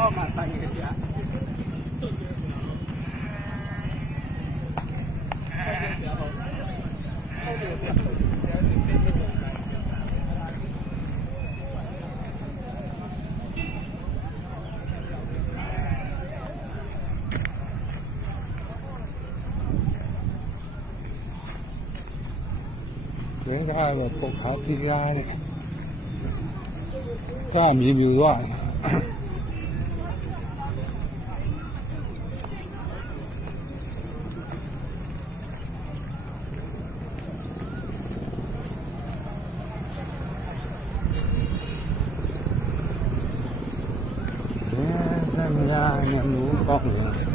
လောက်မှဆိုင်ရပြဒီကတော့ပုတ်ခါတီးကားတဲ့ကားမြည်မြူသွားတယ်ဆမ်းရနေလို့ကောင်းတယ်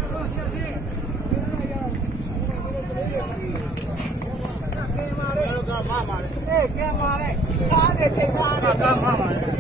မပါလေအေးကျန်ပါလေစားတယ်ချိန်သားတယ်ကမပါလေ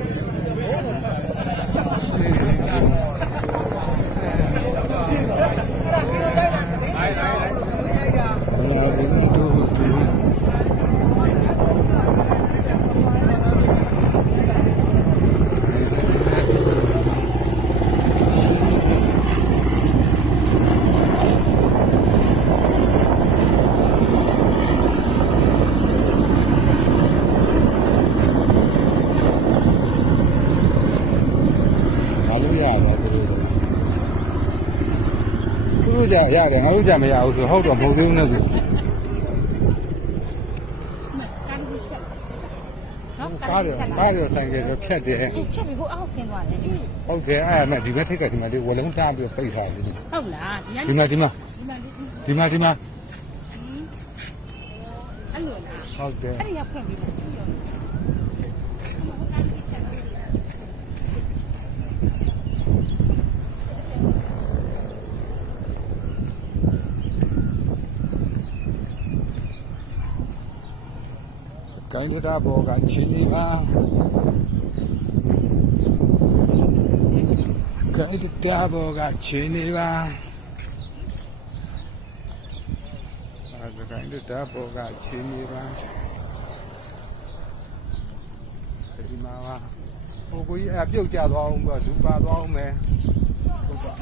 ကြရတယ်ငါတို့ကြမရဘူးဆိုဟုတ်တော့မဟုတ်သေးဘူးနဲ့ဆိုကားရဆိုင်ကဖြတ်တယ်ဖြတ်ပြီးကိုအောက်ဆင်းသွားတယ်ဟုတ်တယ်အဲ့ဒါနဲ့ဒီဘက်ထိပ်ကဒီမှာဒီဝလုံးတားပြီးပိတ်ထားတယ်ဟုတ်လားဒီမှာအဲ့လိုလားဟုတ်တယ်အဲ့ဒီရောက်ဖွင့်ပြီးကိုင်းတာဘောကချင်းနေပါကိုင်းတာဘောကချင်းနေပါကိုင်းတာဘောကချင်းနေပါဒီမှာဟိုကိုကြီးအပြုတ်ကျသွားအောင်ပေါ့ဒူပါသွားအောင်မယ်ဟုတ်ပါ